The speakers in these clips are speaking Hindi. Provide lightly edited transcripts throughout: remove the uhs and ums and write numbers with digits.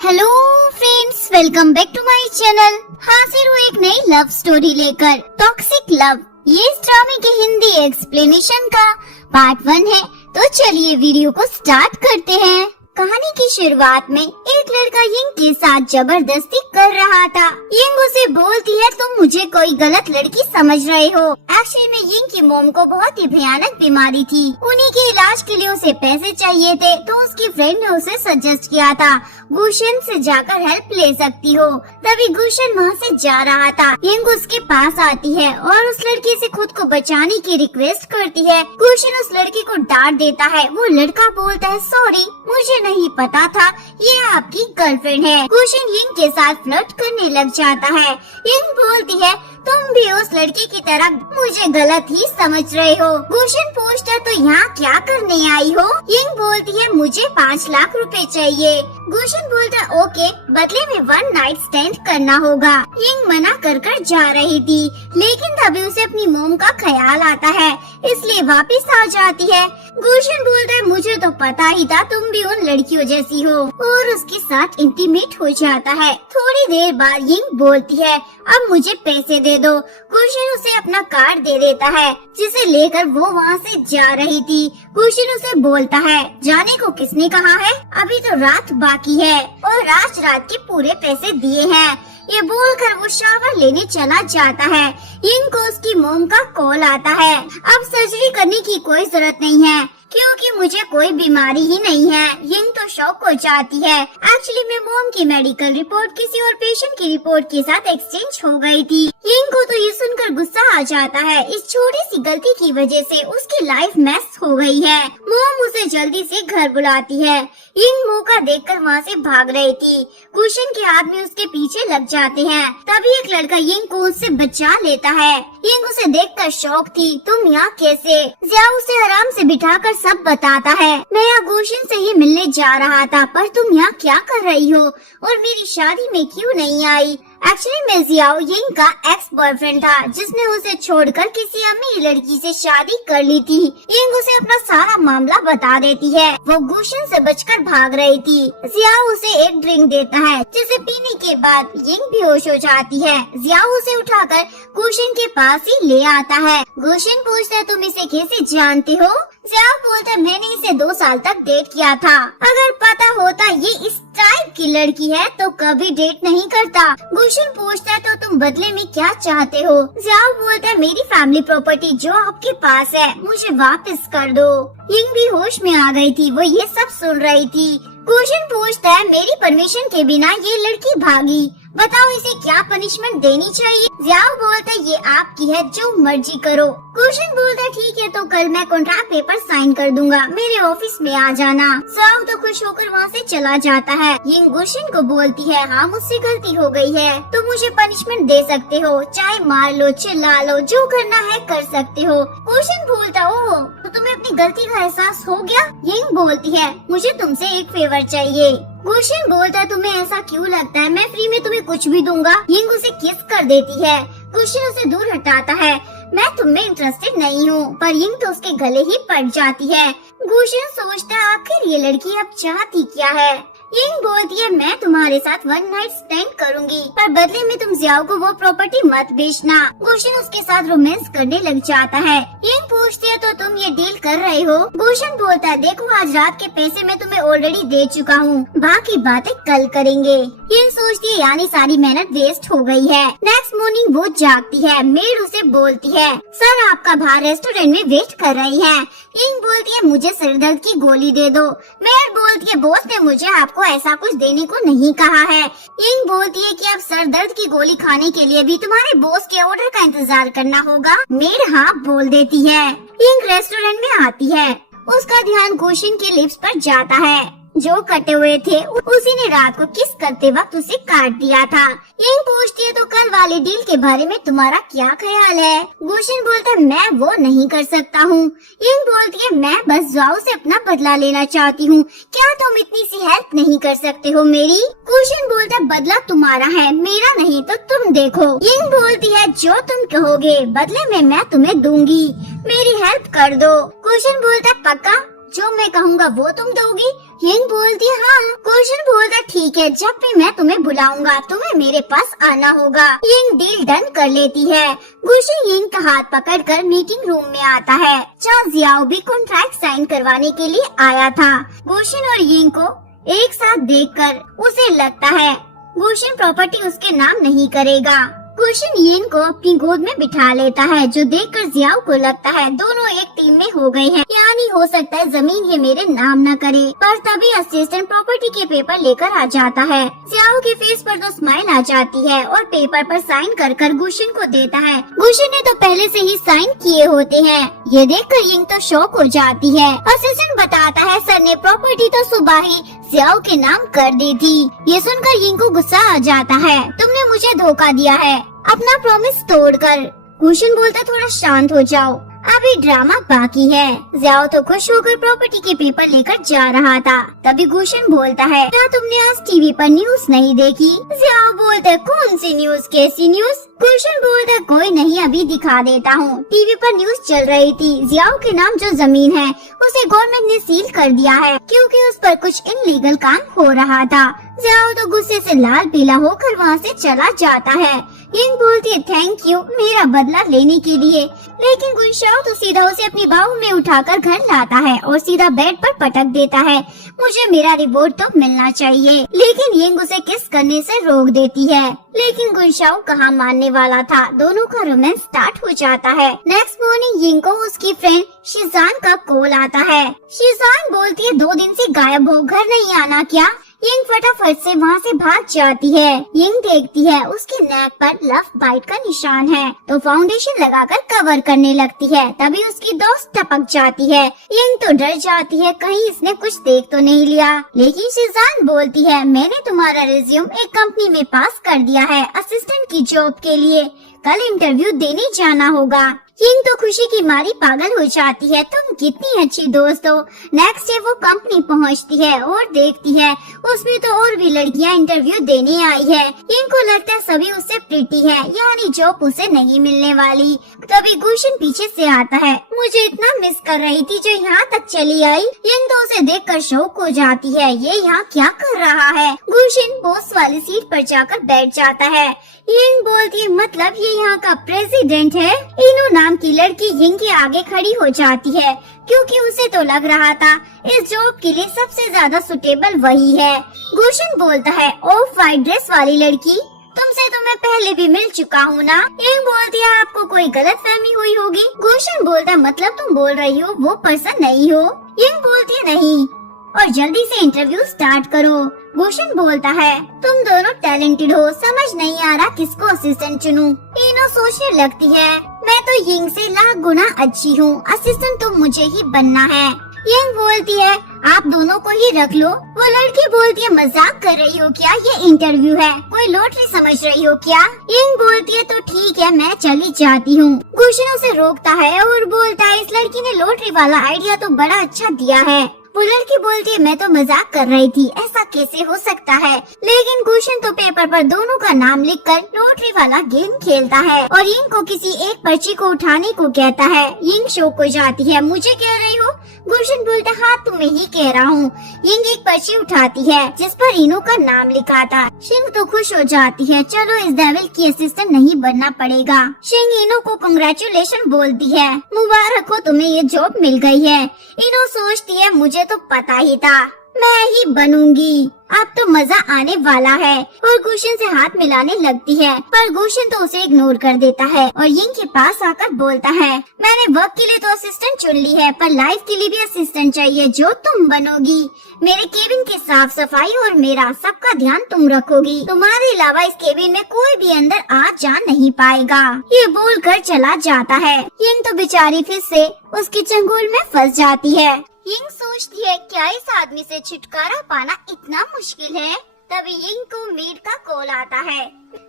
Hello friends, welcome back to my channel. हाजिर हूँ एक नई लव स्टोरी लेकर, टॉक्सिक लव। ये इस ड्रामे के हिंदी एक्सप्लेनेशन का पार्ट 1 है। तो चलिए वीडियो को स्टार्ट करते हैं। कहानी की शुरुआत में एक लड़का यिंग के साथ जबरदस्ती कर रहा था। यिंग उसे बोलती है, तुम मुझे कोई गलत लड़की समझ रहे हो। एक्चुअली में यिंग की मॉम को बहुत ही भयानक बीमारी थी। उन्हीं के इलाज के लिए उसे पैसे चाहिए थे, तो उसकी फ्रेंड ने उसे सजेस्ट किया था गुशन से जाकर हेल्प ले सकती हो। तभी गुशन वहाँ से जा रहा था। यिंग उसके पास आती है और उस लड़की से खुद को बचाने की रिक्वेस्ट करती है। गुशन उस लड़की को डांट देता है। वो लड़का बोलता है, सॉरी मुझे नहीं पता था ये आपकी गर्लफ्रेंड है। गुशन यिंग के साथ फ्लर्ट करने लग जाता है। यिंग बोलती है, तुम भी उस लड़की की तरह मुझे गलत ही समझ रहे हो। गुशन पूछता है, तो यहाँ क्या करने आई हो? यिंग बोलती है, मुझे 5 लाख रुपए चाहिए। गुशन बोलता है, ओके, बदले में 1 नाइट स्टैंड करना होगा। यिंग मना कर जा रही थी, लेकिन तभी उसे अपनी मोम का ख्याल आता है, इसलिए वापस आ जाती है। गुशन बोलता है, मुझे तो पता ही था तुम भी उन लड़कियों जैसी हो, और उसके साथ इंटीमेट हो जाता है। थोड़ी देर बाद यिंग बोलती है, अब मुझे पैसे दे दो। गुशन उसे अपना कार्ड दे देता है, जिसे लेकर वो वहाँ से जा रही थी। गुशन उसे बोलता है, जाने को किसने कहा है? अभी तो रात बाकी है और आज रात के पूरे पैसे दिए हैं। ये बोलकर वो शावर लेने चला जाता है। यिंग को उसकी मोम का कॉल आता है, अब सर्जरी करने की कोई जरूरत नहीं है क्योंकि मुझे कोई बीमारी ही नहीं है। यिंग तो शॉक हो जाती है। एक्चुअली में मोम की मेडिकल रिपोर्ट किसी और पेशेंट की रिपोर्ट के साथ एक्सचेंज हो गई थी। यिंग को तो ये सुनकर गुस्सा आ जाता है। इस छोटी सी गलती की वजह से उसकी लाइफ मैस हो गई है। मोम उसे जल्दी से घर बुलाती है। यिंग मौका देखकर वहाँ से भाग रही थी। गुशन के आदमी उसके पीछे लग जाते हैं। तभी एक लड़का यिंग को उससे बचा लेता है। यिंग उसे देखकर शॉक थी, तुम यहाँ कैसे? ज़ियाओ उसे आराम से बिठाकर सब बताता है, मैं यहाँ गुशन से ही मिलने जा रहा था, पर तुम यहाँ क्या कर रही हो और मेरी शादी में क्यों नहीं आई? एक्चुअली में ज़ियाओ यिंग का एक्स बॉयफ्रेंड था, जिसने उसे छोड़कर किसी अमीर लड़की से शादी कर ली थी। यिंग उसे अपना सारा मामला बता देती है। वो गुशन से बचकर भाग रही थी। ज़ियाओ उसे एक ड्रिंक देता है, जिसे पीने के बाद यिंग बेहोश हो जाती है। ज़ियाओ उसे उठाकर गुशन के पास ही ले आता है। गुशन पूछता है, तुम इसे कैसे जानते हो? ज़ियाओ बोलता है, मैंने इसे 2 साल तक डेट किया था। अगर पता होता ये इस टाइप की लड़की है तो कभी डेट नहीं करता। गुशन पूछता है, तो तुम बदले में क्या चाहते हो? ज़ियाओ बोलता है, मेरी फैमिली प्रॉपर्टी जो आपके पास है मुझे वापस कर दो। यिंग भी होश में आ गई थी, वो ये सब सुन रही थी। गुशन पूछता है, मेरी परमिशन के बिना ये लड़की भागी, बताओ इसे क्या पनिशमेंट देनी चाहिए? ज़ियाओ बोलता है, ये आपकी है, जो मर्जी करो। गुशन बोलता है, ठीक है, तो कल मैं कॉन्ट्रैक्ट पेपर साइन कर दूंगा, मेरे ऑफिस में आ जाना। ज़ियाओ तो खुश होकर वहाँ से चला जाता है। यिंग गुशन को बोलती है, हाँ मुझसे गलती हो गई है, तो मुझे पनिशमेंट दे सकते हो, चाहे मार लो, चिल्ला लो, जो करना है कर सकते हो। गुशन बोलता, ओह तो तुम्हें अपनी गलती का एहसास हो गया? यिंग बोलती है, मुझे तुमसे एक फेवर चाहिए। गुशन बोलता है, तुम्हें ऐसा क्यों लगता है? मैं फ्री में तुम्हें कुछ भी दूंगा। यिंग उसे किस कर देती है। गुशन उसे दूर हटाता है, मैं तुम में इंटरेस्टेड नहीं हूँ, पर यिंग तो उसके गले ही पड़ जाती है। गुशन सोचता है, आखिर ये लड़की अब चाहती क्या है? यिंग बोलती है, मैं तुम्हारे साथ 1 नाइट स्टैंड करूंगी, पर बदले में तुम ज़ियाओ को वो प्रॉपर्टी मत बेचना। गुशन उसके साथ रोमांस करने लग जाता है। यिंग पूछती है, तो तुम ये डील कर रहे हो? गुशन बोलता है, देखो आज रात के पैसे मैं तुम्हें ऑलरेडी दे चुका हूँ, बाकी बातें कल करेंगे। यिंग सोचती है, यानी सारी मेहनत वेस्ट हो गई है। नेक्स्ट मॉर्निंग वो जागती है। मेड उसे बोलती है, सर आपका बाहर रेस्टोरेंट में वेट कर रही है। यिंग बोलती है, मुझे सिरदर्द की गोली दे दो। मेड बोलती है, बॉस ने मुझे आपको ऐसा कुछ देने को नहीं कहा है। यिंग बोलती है कि अब सर दर्द की गोली खाने के लिए भी तुम्हारे बॉस के ऑर्डर का इंतजार करना होगा। मेड हाँ बोल देती है। यिंग रेस्टोरेंट में आती है। उसका ध्यान गुशन के लिप्स पर जाता है, जो कटे हुए थे उसी ने रात को किस करते वक्त उसे काट दिया था। यिंग पूछती है, तो कल वाले डील के बारे में तुम्हारा क्या ख्याल है? गुशन बोलता है, मैं वो नहीं कर सकता हूँ। यिंग बोलती है, मैं बस ज़ियाओ से अपना बदला लेना चाहती हूँ, क्या तुम इतनी सी हेल्प नहीं कर सकते हो मेरी? गुशन बोलता है, बदला तुम्हारा है, मेरा नहीं, तो तुम देखो। यिंग बोलती है, जो तुम कहोगे बदले में मैं तुम्हें दूंगी, मेरी हेल्प कर दो। गुशन बोलता है, पक्का? जो मैं कहूँगा वो तुम दोगी? यिंग बोलती है हाँ। गुशन बोलता ठीक है, जब भी मैं तुम्हें बुलाऊंगा तुम्हें मेरे पास आना होगा। यिंग डील डन कर लेती है। गुशन यिंग का हाथ पकड़कर मीटिंग रूम में आता है, जहाँ जियाओ भी कॉन्ट्रैक्ट साइन करवाने के लिए आया था। गुशन और यिंग को एक साथ देखकर उसे लगता है गुशन प्रॉपर्टी उसके नाम नहीं करेगा। गुशन यिंग को अपनी गोद में बिठा लेता है, जो देखकर जियाओ को लगता है दोनों एक टीम में हो गए हैं, यानी हो सकता है जमीन ये मेरे नाम न करे। पर तभी असिस्टेंट प्रॉपर्टी के पेपर लेकर आ जाता है। जियाओ के फेस पर तो स्माइल आ जाती है और पेपर पर साइन कर कर गुशन को देता है। गुशन ने तो पहले से ही साइन किए होते हैं। ये देखकर यिंग तो शॉक हो जाती है। असिस्टेंट बताता है सर ने प्रॉपर्टी तो सुबह ही जियाओ के नाम कर दी थी। ये सुनकर यिंग को गुस्सा आ जाता है, तुमने मुझे धोखा दिया है अपना प्रॉमिस तोड़कर। गुशन बोलता थोड़ा शांत हो जाओ, अभी ड्रामा बाकी है। जियाओ तो खुश होकर प्रॉपर्टी के पेपर लेकर जा रहा था। तभी गुशन बोलता है क्या तुमने आज टीवी पर न्यूज़ नहीं देखी? जियाओ बोलता है कौन सी न्यूज़, कैसी न्यूज़? गुशन बोलता है कोई नहीं, अभी दिखा देता हूँ। टीवी पर न्यूज़ चल रही थी, जियाओ के नाम जो जमीन है उसे गवर्नमेंट ने सील कर दिया है, क्योंकि उस पर कुछ इनलीगल काम हो रहा था। जियाओ तो गुस्से से लाल पीला होकर वहाँ से चला जाता है। यिंग बोलती है थैंक यू मेरा बदला लेने के लिए, लेकिन गुनशाओ तो सीधा उसे अपनी बाहों में उठाकर घर लाता है और सीधा बेड पर पटक देता है। मुझे मेरा रिवॉर्ड तो मिलना चाहिए, लेकिन यिंग उसे किस करने से रोक देती है। लेकिन गुनशाओ कहाँ मानने वाला था, दोनों का रोमांस स्टार्ट हो जाता है। नेक्स्ट मॉर्निंग यिंग को उसकी फ्रेंड शिजान का कॉल आता है। शिजान बोलती है 2 दिन से गायब हो, घर नहीं आना क्या? यिंग फटाफट से वहाँ से भाग जाती है। यिंग देखती है उसके नेक पर लव बाइट का निशान है, तो फाउंडेशन लगाकर कवर करने लगती है। तभी उसकी दोस्त टपक जाती है। यिंग तो डर जाती है कहीं इसने कुछ देख तो नहीं लिया, लेकिन शिजान बोलती है मैंने तुम्हारा रिज्यूम एक कंपनी में पास कर दिया है असिस्टेंट की जॉब के लिए, कल इंटरव्यू देने जाना होगा। यिंग तो खुशी की मारी पागल हो जाती है, तुम कितनी अच्छी दोस्त हो। नेक्स्ट डे वो कंपनी पहुंचती है और देखती है उसमें तो और भी लड़कियां इंटरव्यू देने आई है। यिंग को लगता है सभी उससे प्रीटी है, यानी जॉब उसे नहीं मिलने वाली। तभी गुशन पीछे से आता है, मुझे इतना मिस कर रही थी जो यहाँ तक चली आई। यिंग तो उसे देखकर शौक हो जाती है, ये यहाँ क्या कर रहा है। गुशन बॉस वाली सीट पर जाकर बैठ जाता है। यिंग बोलती है मतलब ये यहाँ का प्रेसिडेंट है। इनो नाम की लड़की यिंग के आगे खड़ी हो जाती है, क्योंकि उसे तो लग रहा था इस जॉब के लिए सबसे ज्यादा सुटेबल वही है। गुशन बोलता है ऑफ वाइट ड्रेस वाली लड़की, तुमसे तो मैं पहले भी मिल चुका हूँ ना। यिंग बोलती है आपको कोई गलतफहमी हुई होगी। गुशन बोलता है मतलब तुम बोल रही हो वो पर्सन नहीं हो। यिंग बोलती है नहीं, और जल्दी से इंटरव्यू स्टार्ट करो। गुशन बोलता है तुम दोनों टैलेंटेड हो, समझ नहीं आ रहा किसको असिस्टेंट चुनूं। इनो सोचने लगती है मैं तो यिंग से लाख गुना अच्छी हूँ, असिस्टेंट तो मुझे ही बनना है। यिंग बोलती है आप दोनों को ही रख लो। वो लड़की बोलती है मजाक कर रही हो क्या, ये इंटरव्यू है, कोई लॉटरी समझ रही हो क्या? यिंग बोलती है तो ठीक है मैं चली जाती हूँ। गुशन उसे रोकता है और बोलता है इस लड़की ने लॉटरी वाला आइडिया तो बड़ा अच्छा दिया है। वो लड़की बोलती है मैं तो मजाक कर रही थी, ऐसा कैसे हो सकता है। लेकिन गुशन तो पेपर पर दोनों का नाम लिखकर लॉटरी वाला गेम खेलता है और यिंग को किसी एक पर्ची को उठाने को कहता है। यिंग शौक हो जाती है, मुझे कह रही हो? गुशन बोलता हाँ तुम्हें ही कह रहा हूँ। यिंग एक पर्ची उठाती है जिस पर इनो का नाम लिखा था। शिंग तो खुश हो जाती है, चलो इस डेविल की असिस्टेंट नहीं बनना पड़ेगा। शिंग इनो को कांग्रेचुलेशन बोलती है, मुबारक हो तुम्हें ये जॉब मिल गई है। इनो सोचती है मुझे तो पता ही था मैं ही बनूंगी, अब तो मजा आने वाला है, और गुशन से हाथ मिलाने लगती है। पर गुशन तो उसे इग्नोर कर देता है और यिंग के पास आकर बोलता है मैंने वर्क के लिए तो असिस्टेंट चुन ली है, पर लाइफ के लिए भी असिस्टेंट चाहिए जो तुम बनोगी। मेरे केबिन की साफ सफाई और मेरा सबका ध्यान तुम रखोगी, तुम्हारे अलावा इस केबिन में कोई भी अंदर आ जा नहीं पाएगा। ये बोलकर चला जाता है। यिंग तो बेचारी फिर से उसकी चंगुल में फंस जाती है। यिंग सोचती है क्या इस आदमी से छुटकारा पाना इतना मुश्किल है। तभी यिंग को मेड का कॉल आता है,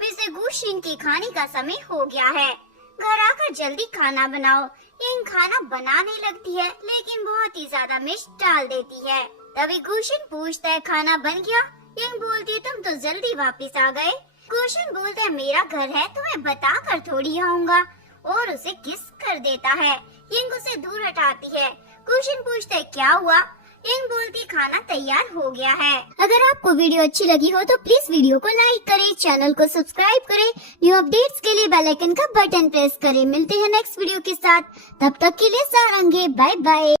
मिस्टर गुशिन के खाने का समय हो गया है, घर आकर जल्दी खाना बनाओ। यिंग खाना बनाने लगती है लेकिन बहुत ही ज्यादा मिर्च डाल देती है। तभी गुशिन पूछता है खाना बन गया? यिंग बोलती है तुम तो जल्दी वापस आ गए। गुशिन बोलता है मेरा घर है, तुम्हें बता कर थोड़ी आऊंगा, और उसे किस कर देता है। यिंग उसे दूर हटाती है। गुशन पूछता है क्या हुआ? इन बोलती खाना तैयार हो गया है। अगर आपको वीडियो अच्छी लगी हो तो प्लीज वीडियो को लाइक करें, चैनल को सब्सक्राइब करें, न्यू अपडेट्स के लिए बेल आइकन का बटन प्रेस करें। मिलते हैं नेक्स्ट वीडियो के साथ, तब तक के लिए सारंगे, बाय बाय।